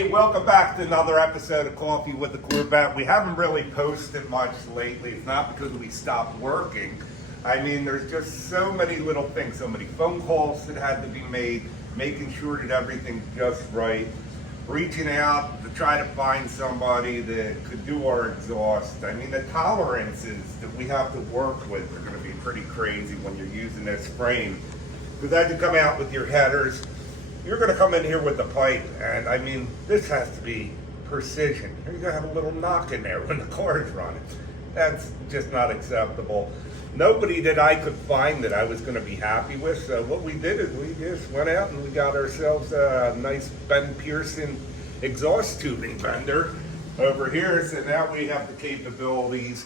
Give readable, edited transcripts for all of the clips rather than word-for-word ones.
Hey, welcome back to another episode of Coffee with the Corvette. We haven't really posted much lately. It's not because we stopped working. I mean, there's just so many little things, so many phone calls that had to be made, making sure that everything's just right, reaching out to try to find somebody that could do our exhaust. I mean, the tolerances that we have to work with are going to be pretty crazy when you're using this frame. Because as you come out with your headers, you're going to come in here with the pipe, and I mean, this has to be precision. You're going to have a little knock in there when the car is running. That's just not acceptable. Nobody that I could find that I was going to be happy with, so what we did is we just went out and we got ourselves a nice Ben Pearson exhaust tubing bender over here, so now we have the capabilities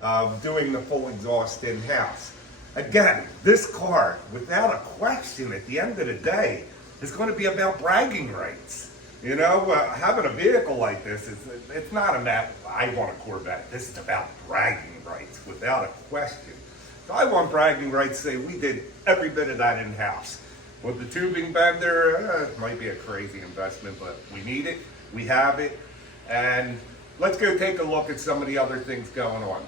of doing the full exhaust in-house. Again, this car, without a question, at the end of the day, it's going to be about bragging rights. You know, having a vehicle like this, it's not about, I want a Corvette. This is about bragging rights, without a question. So I want bragging rights to say we did every bit of that in-house. With the tubing bender, it might be a crazy investment, but we need it, we have it, and let's go take a look at some of the other things going on.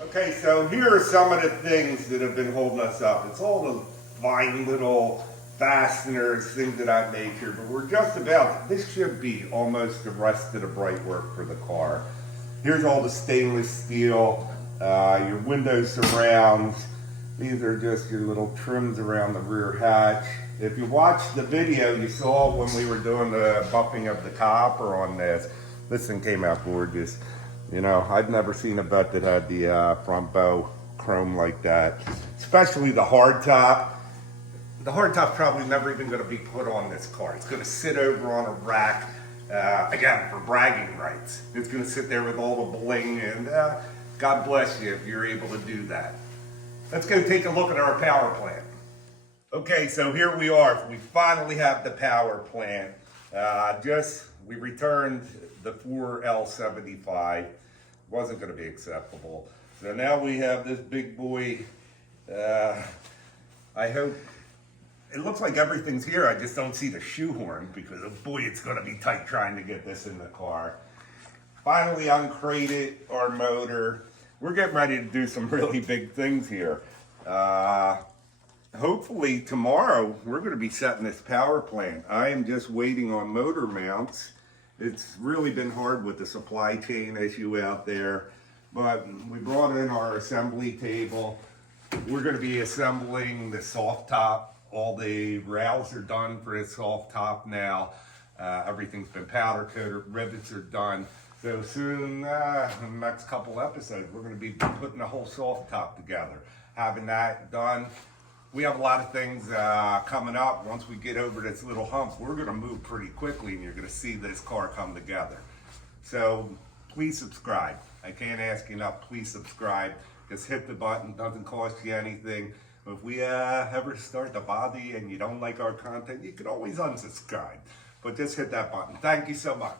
Okay, so here are some of the things that have been holding us up. It's all the fine little fasteners, things that I made here, but we're just about, this should be almost the rest of the bright work for the car. Here's all the stainless steel, your window surrounds. These are just your little trims around the rear hatch. If you watched the video you saw when we were doing the buffing of the copper on this thing came out gorgeous. You know, I've never seen a butt that had the front bow chrome like that, especially the hardtop. The hardtop's probably never even going to be put on this car. It's going to sit over on a rack, again, for bragging rights. It's going to sit there with all the bling, and God bless you if you're able to do that. Let's go take a look at our power plant. Okay, so here we are. We finally have the power plant. We returned the 4L75. Wasn't going to be acceptable. So now we have this big boy. I hope. It looks like everything's here. I just don't see the shoehorn because, oh boy, it's going to be tight trying to get this in the car. Finally uncrated our motor. We're getting ready to do some really big things here. Hopefully tomorrow we're going to be setting this power plant. I am just waiting on motor mounts. It's really been hard with the supply chain issue out there, but we brought in our assembly table. We're going to be assembling the soft top. All the rails are done for the soft top now. Everything's been powder coated, rivets are done. So soon, in the next couple episodes, we're going to be putting the whole soft top together. Having that done, we have a lot of things coming up. Once we get over this little hump, we're going to move pretty quickly, and you're going to see this car come together. So please subscribe. I can't ask you enough. Please subscribe. Just hit the button. Doesn't cost you anything. If we ever start to bother you and you don't like our content, you can always unsubscribe. But just hit that button. Thank you so much.